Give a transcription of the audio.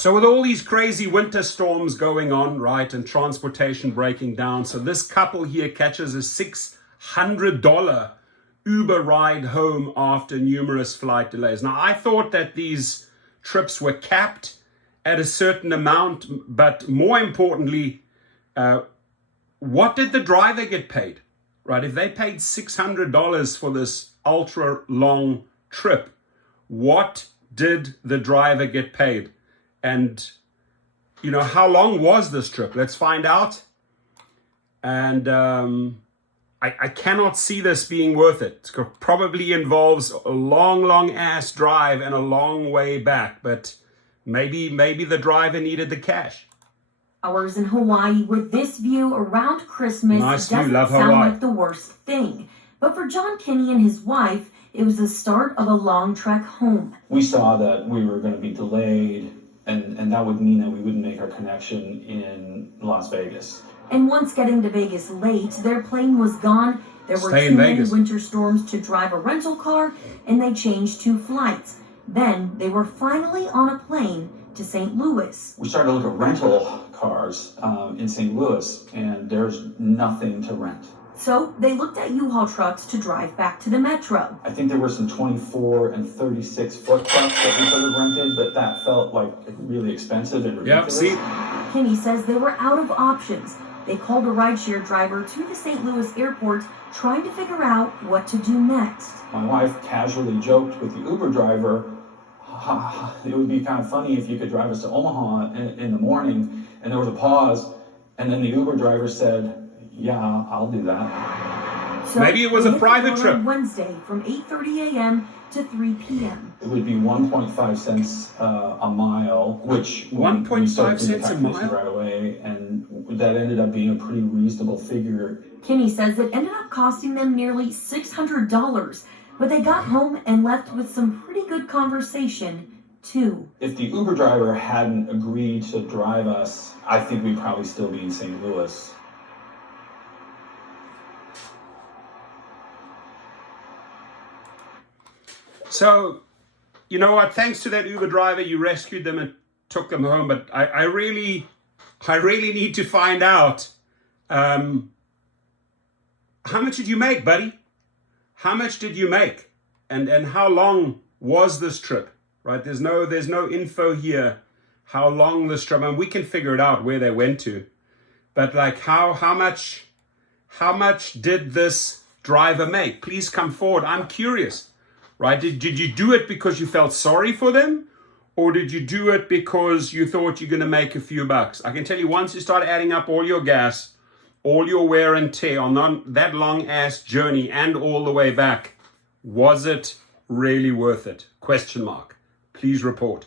So with all these crazy winter storms going on, right, and transportation breaking down, so this couple here catches a $600 Uber ride home after numerous flight delays. Now, I thought that these trips were capped at a certain amount, but more importantly, what did the driver get paid, right? If they paid $600 for this ultra long trip, what did the driver get paid? And, you know, how long was this trip? Let's find out. And I cannot see this being worth it. It probably involves a long ass drive and a long way back, but maybe the driver needed the cash. Hours in Hawaii with this view around Christmas doesn't sound like the worst thing. But for John Kinney and his wife, it was the start of a long trek home. We saw that we were going to be delayed, and that would mean that we wouldn't make our connection in Las Vegas. And once getting to Vegas late, their plane was gone. There were too many winter storms to drive a rental car, and they changed 2 flights. Then they were finally on a plane to St. Louis. We started to look at rental cars in St. Louis, and there's nothing to rent. So they looked at U-Haul trucks to drive back to the metro. I think there were some 24 and 36 foot trucks that we could have rented, but that felt like really expensive and ridiculous. Yep, see? Kinney says they were out of options. They called a rideshare driver to the St. Louis airport, trying to figure out what to do next. My wife casually joked with the Uber driver, it would be kind of funny if you could drive us to Omaha in the morning. And there was a pause, and then the Uber driver said, yeah, I'll do that. So maybe it was a private trip. Wednesday from 8:30 a.m. to 3 p.m. It would be 1.5 cents a mile, which 1.5 cents a mile right away, and that ended up being a pretty reasonable figure. Kinney says it ended up costing them nearly $600, but they got home and left with some pretty good conversation too. If the Uber driver hadn't agreed to drive us, I think we'd probably still be in St. Louis. So, you know what? Thanks to that Uber driver, you rescued them and took them home. But I really need to find out how much did you make, buddy? How much did you make? And how long was this trip? Right? There's no info here how long this trip. And we can figure it out where they went to. But like how much did this driver make? Please come forward. I'm curious. Right? Did you do it because you felt sorry for them? Or did you do it because you thought you're going to make a few bucks? I can tell you, once you start adding up all your gas, all your wear and tear on that long-ass journey and all the way back, was it really worth it? Question mark. Please report.